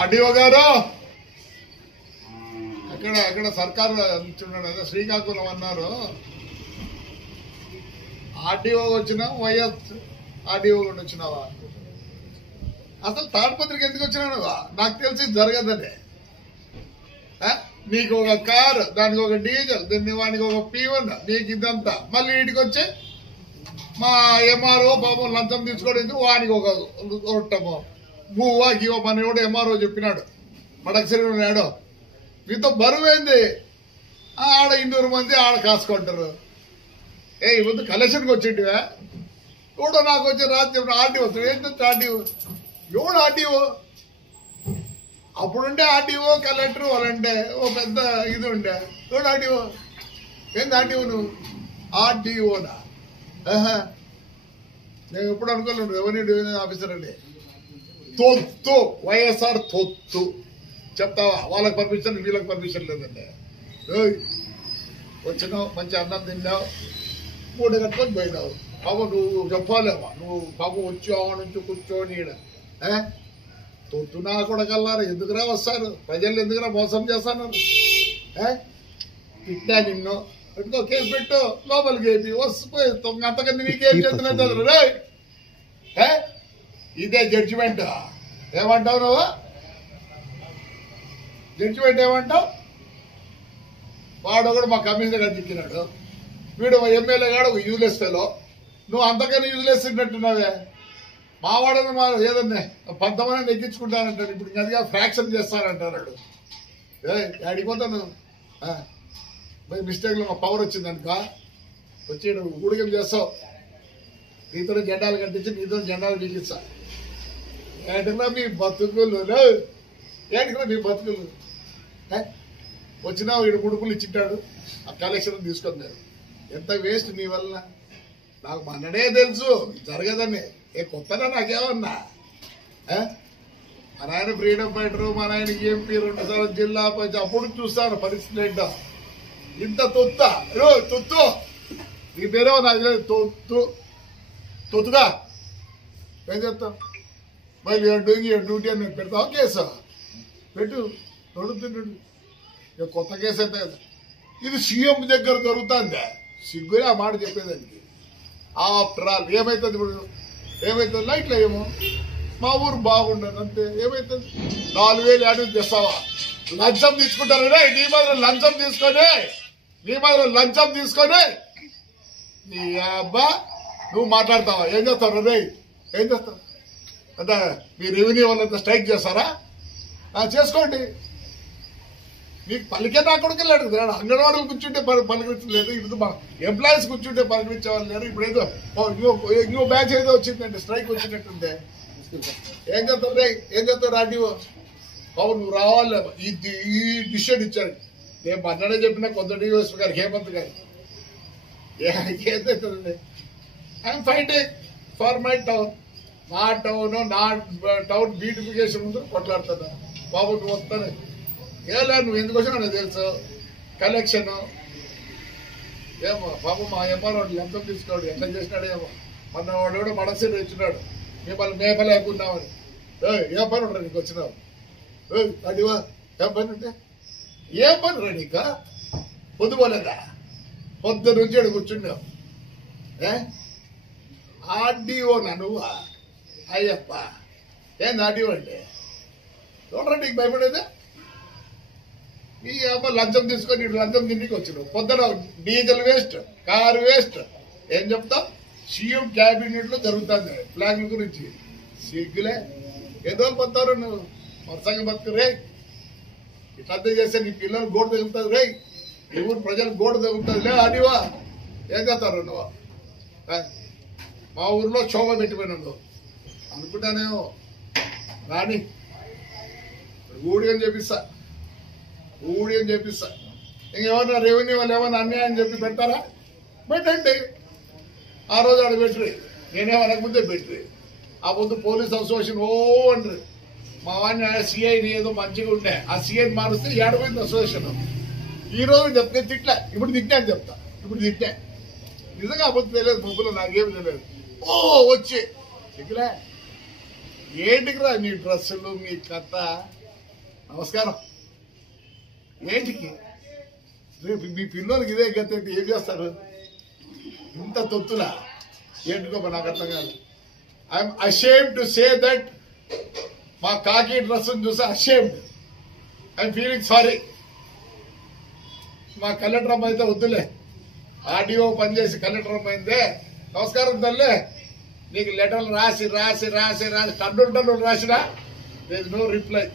RDO గారు అక్కడ సర్కారు ఇచ్చున్నాడు అదే శ్రీకాకుళం అన్నారు. ఆర్డీఓ వచ్చినా వైఎస్ ఆర్డీఓ కూడా వచ్చినావా? అసలు తాడిపత్రికి ఎందుకు వచ్చినావు? నాకు తెలిసి జరగదని. నీకు ఒక కారు, దానికి ఒక డీజిల్, వానికి ఒక P1, నీకు ఇదంతా. మళ్ళీ ఇంటికి వచ్చి మా ఎంఆర్ఓ పాపం లంచం తీసుకోవడం వానికి ఒక కొట్టము భూవా గీవో మన కూడా ఎంఆర్ఓ చెప్పినాడు మడకసిరి నాడు. మీతో బరువైంది. ఆడ 200 మంది ఆడ కాసుకుంటారు. ఈ ముందు కలెక్షన్కి వచ్చింటివా? కూడా నాకు వచ్చి రాత్రి ఆర్డీఓ ఏంటంటే ఆర్డీఓ ఎవడు ఆర్డీఓ? అప్పుడుండే ఆర్డీఓ కలెక్టర్ వాళ్ళంటే ఓ పెద్ద ఇది ఉండే. ఎవడు ఆర్డీఓ? ఏంది ఆర్డీఓ? నువ్వు ఆర్డీఓనా? నేను ఎప్పుడు అనుకోలేదు రెవెన్యూ డివిజన్ ఆఫీసర్ అండి. తొత్తు వైఎస్ఆర్ తొత్తు చెప్తావా? వాళ్ళకి పర్మిషన్, వీళ్ళకి పర్మిషన్ లేదండి. వచ్చినావు, మంచి అన్నం తిన్నావు, 3 గంటలకు పోయినావు. పాపం నువ్వు చెప్పాలేమా? నువ్వు పాపం వచ్చావు నుంచి కూర్చోని తొత్తునా కూడా కల్లారు. ఎందుకురా వస్తారు? ప్రజలు ఎందుకురా మోసం చేస్తాను? తిట్టా నిన్ను, పెట్టుకో, కేసు పెట్టు, లోపలికి వేపి వస్తుపోయి అంతకంటే నీకేం చేస్తున్నా? ఇదే జడ్జిమెంట్. ఏమంటావు నువ్వు? జడ్జిమెంట్ ఏమంటావు? వాడు ఒకడు మా కమిషనర్ గారు చెప్పినాడు, వీడు మా ఎమ్మెల్యే గాడు ఒక యూజ్లెస్ ఫెలో. నువ్వు అంతకన్నా యూజ్లెస్ ఉన్నట్టున్నావే. మా వాడని మా ఏదన్నా 10 మందిని ఎక్కించుకుంటానంటాడు. ఇప్పుడు గదిగా ఫ్రాక్షన్ చేస్తానంటాడు. అడిగిపోతాను బై మిస్టేక్లో మా పవర్ వచ్చిందనుక వచ్చి ఊడిగం చేస్తావు. నీతో జెండాలు కట్టించి నీతో జెండాలు బిగిస్తా. ఏటిరా మీ బతుకులు? ఏటిరా మీ బతుకులు? వచ్చినా వీడు ముడుపులు ఇచ్చింటాడు, ఆ కలెక్షన్ తీసుకొన్నారు. ఎంత వేస్ట్ నీ వల్ల. నాకు మనడే తెలుసు జరగదని. కొత్తగా నాకేమన్నా? మన ఆయన ఫ్రీడమ్ ఫైటరు, మన ఆయన ఎంపీ, 2 సార్లు జిల్లా పంచి. అప్పుడు చూస్తాను పరిస్థితి ఏంటో. ఇంత తొత్తా తొత్తు. నీ పేరేమో నాకు తొత్తుగా ఏం చెప్తావు? మళ్ళీ డ్యూటీ అని పెడతావు. కేసు పెట్టు, నడుతుంటాడు. కొత్త కేసు అయితే కదా. ఇది సీఎం దగ్గర జరుగుతుందా? సిగ్గులే ఆ మాట చెప్పేదానికి. ఆఫ్టర్ ఆల్ ఏమవుతుంది ఇప్పుడు? ఏమవుతుంది? లైట్లు ఏమో మా ఊరు బాగుండదు అంతే. ఏమవుతుంది? 4000 ఏడు తెస్తావా? లంచం తీసుకుంటారు. నీ మాత్రం లంచం తీసుకొని నీ అబ్బా నువ్వు మాట్లాడతావా? ఏం చేస్తావు రే? ఏం చేస్తావు అంటే మీ రెవెన్యూ వాళ్ళంతా స్ట్రైక్ చేస్తారా? చేసుకోండి. మీకు పలికే నా కొడుకు వెళ్ళాడు. అంగన్వాడీలు కూర్చుంటే పలికించలేదు. ఇప్పుడు మా ఎంప్లాయీస్ కూర్చుంటే పలికించేవాళ్ళు లేరు. ఇప్పుడు ఏదో ఇంకో బ్యాచ్ ఏదో వచ్చిందండి, స్ట్రైక్ వచ్చినట్టుందే. ఏం చేస్తావు రే? ఏం చేస్తావు ఆర్డీఓ? బాబు నువ్వు రావాలి. ఈ డిసిషన్ ఇచ్చాడు. నేను మొన్ననే చెప్పినా కొంత డిఓఎస్పీ గారు, హేమంత్ గారు. ఏదైతుందండి? I'm fighting for my town. నా టౌన్ బ్యూటిఫికేషన్ ముందు కొట్లాడుతున్నా. బాబు నువ్వు వస్తానే ఏలే. నువ్వు ఎందుకు వచ్చినా నాకు తెలుసు. కలెక్షన్ ఏమో బాబు మా ఎంఆర్ఓ లంచం తీసుకోడు. ఎట్లా చేసినాడు ఏమో. మొన్న వాడు కూడా మడసీరు ఇచ్చినాడు. మిమ్మల్ని మేపలేకున్నామని. ఏ పని ఉంటారు నీకు వచ్చినావు? అడివా ఏం పని ఉంటే? ఏం పని రా నీకు? పొద్దుపోలేదా? పొద్దు నుంచి అడు కూర్చున్నావు. ఆర్డీఓ నా నువ్వా? అయ్యప్ప ఏంది ఆర్డీఓ అంటే? చూడరా నీకు భయపడేదా? ఈ అమ్మ లంచం తీసుకొని లంచం తిండికి వచ్చినావు. పొద్దున డీజిల్ వేస్ట్, కారు వేస్ట్. ఏం చెప్తావు? సీఎం క్యాబినెట్ లో జరుగుతుంది ఫ్లాగ్ల గురించి. సిగ్గులే. ఏదో పోతారు నువ్వు వరుసగా బతుకు రే. ఇట్లా చేస్తే నీ పిల్లలు గోడ తగులుతుంది రే. ఈ ఊరు ప్రజలకు గోడ తగులుతుంది లే. అడివా ఏం చేస్తారు నువ్వు? మా ఊర్లో శోభ పెట్టిపోయినావు అనుకుంటానేమో. రాని ఊడి అని చెప్పిస్తా. ఇంకేమన్నా రెవెన్యూ వాళ్ళు ఏమన్నా అన్యాయం చెప్పి పెడతారా? పెట్టండి. ఆ రోజు ఆడ పెట్టరు. నేనేమనకముందే పెట్టరు. ఆ ముందు పోలీస్ అసోసియేషన్ అంటారు. మా వాడిని సిఐని ఏదో మంచిగా ఉండే ఆ సిఐని మారుస్తే ఏడపోయింది అసోసియేషన్. ఈ రోజు చెప్తే తిట్లా. ఇప్పుడు తిట్టా అని చెప్తా. నిజంగా అబద్ధం తెలియదు. ముగ్గులో నాకేమి తెలియదు. వచ్చి సిగ్గులే. ఏంటికిరా నీ డ్రెస్సులు, మీ కథ? నమస్కారం. ఏంటికి రేపు మీ పిల్లలకి ఇదే గతి అయితే ఏం చేస్తారు? ఇంత తొత్తులా ఏంటికో నాకు అర్థం కాదు. I'm ashamed to say that మా కాకి డ్రెస్ చూసి అషేమ్డ్. I'm feeling sorry. మా కలెక్టర్ అమ్మ అయితే వద్దులే, ఆర్డీఓ పనిచేసి కలెక్టర్ అమ్మ అయిందే. నమస్కారం తల్లే, నీకు లెటర్లు రాసి రాసి రాసి రాసి టన్నులు రాసినా నో రిప్లై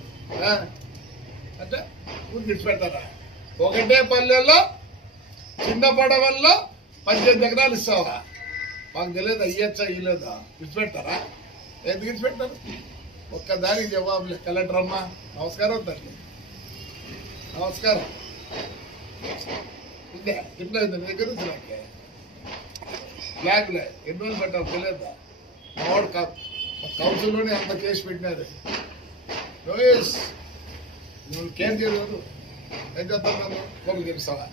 అంటే ఊరు విడిచిపెడతారా? ఒకటే పల్లెల్లో చిన్న పడవల్లో 18 ఎకరాలు ఇస్తావా? మాకు తెలియదు అయ్యచ్చా ఇయ్యలేదా? విడిచిపెడతారా? ఎందుకు విడిచిపెడతారు? ఒక్కదానికి జవాబులే. కలెక్టర్ అమ్మా నమస్కారం తల్లి, నమస్కారం. ఇదే రిప్లై ఉంది నీ దగ్గర నుంచి. నాకే బ్లాక్లే ఎన్ని రోజులు పెట్టారు తెలియదా? మావాడు కౌన్సిల్లోనే అంత కేసు పెట్టినారు. నువ్వు కేర్ చేయలేదు, ఏం చేస్తాను నన్ను కొడుకు తెలుస్తావా?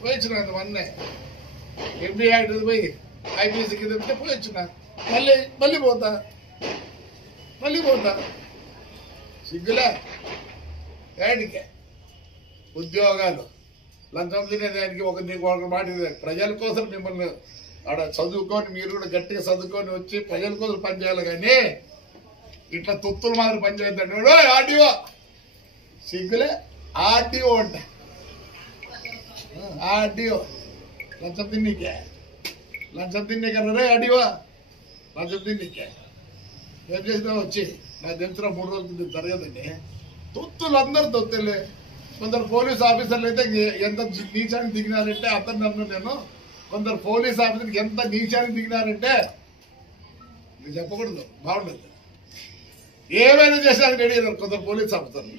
పోయించిన మొన్నే ఎంబీ యాక్ట్ పోయి ఐపీసీకి తెప్పితే పోయించిన, మళ్ళీ పోతా సిగ్గులే. ఏడికే ఉద్యోగాలు లంచం తినేదానికి నీకు ఒక మాట ప్రజల కోసం మిమ్మల్ని ఆడ చదువుకొని మీరు కూడా గట్టిగా చదువుకొని వచ్చి ప్రజల కోసం పనిచేయాలి. కానీ ఇట్లా తొత్తుల మాదిరి పనిచేద్దాడు ఆర్డీఓ. సిగ్గులే. ఆర్డీఓ అంట, ఆర్డీఓ లంచం తిన్నీకే రే ఆర్డీఓ, లంచం తిన్నీకే. ఏం చేసినా వచ్చి నాకు తెలిసిన 3 రోజులు జరగదండి. తొత్తులు అందరూ తొత్తులే. కొందరు పోలీస్ ఆఫీసర్లు అయితే ఎంత నీచానికి దిగినారంటే అతను నన్ను నేను, కొందరు పోలీస్ ఆఫీసర్కి ఎంత నీచానికి దిగినారంటే నేను చెప్పకూడదు, బాగుండదు. ఏమైనా చేసినా రెడీ అయినారు కొందరు పోలీస్ ఆఫీసర్లు.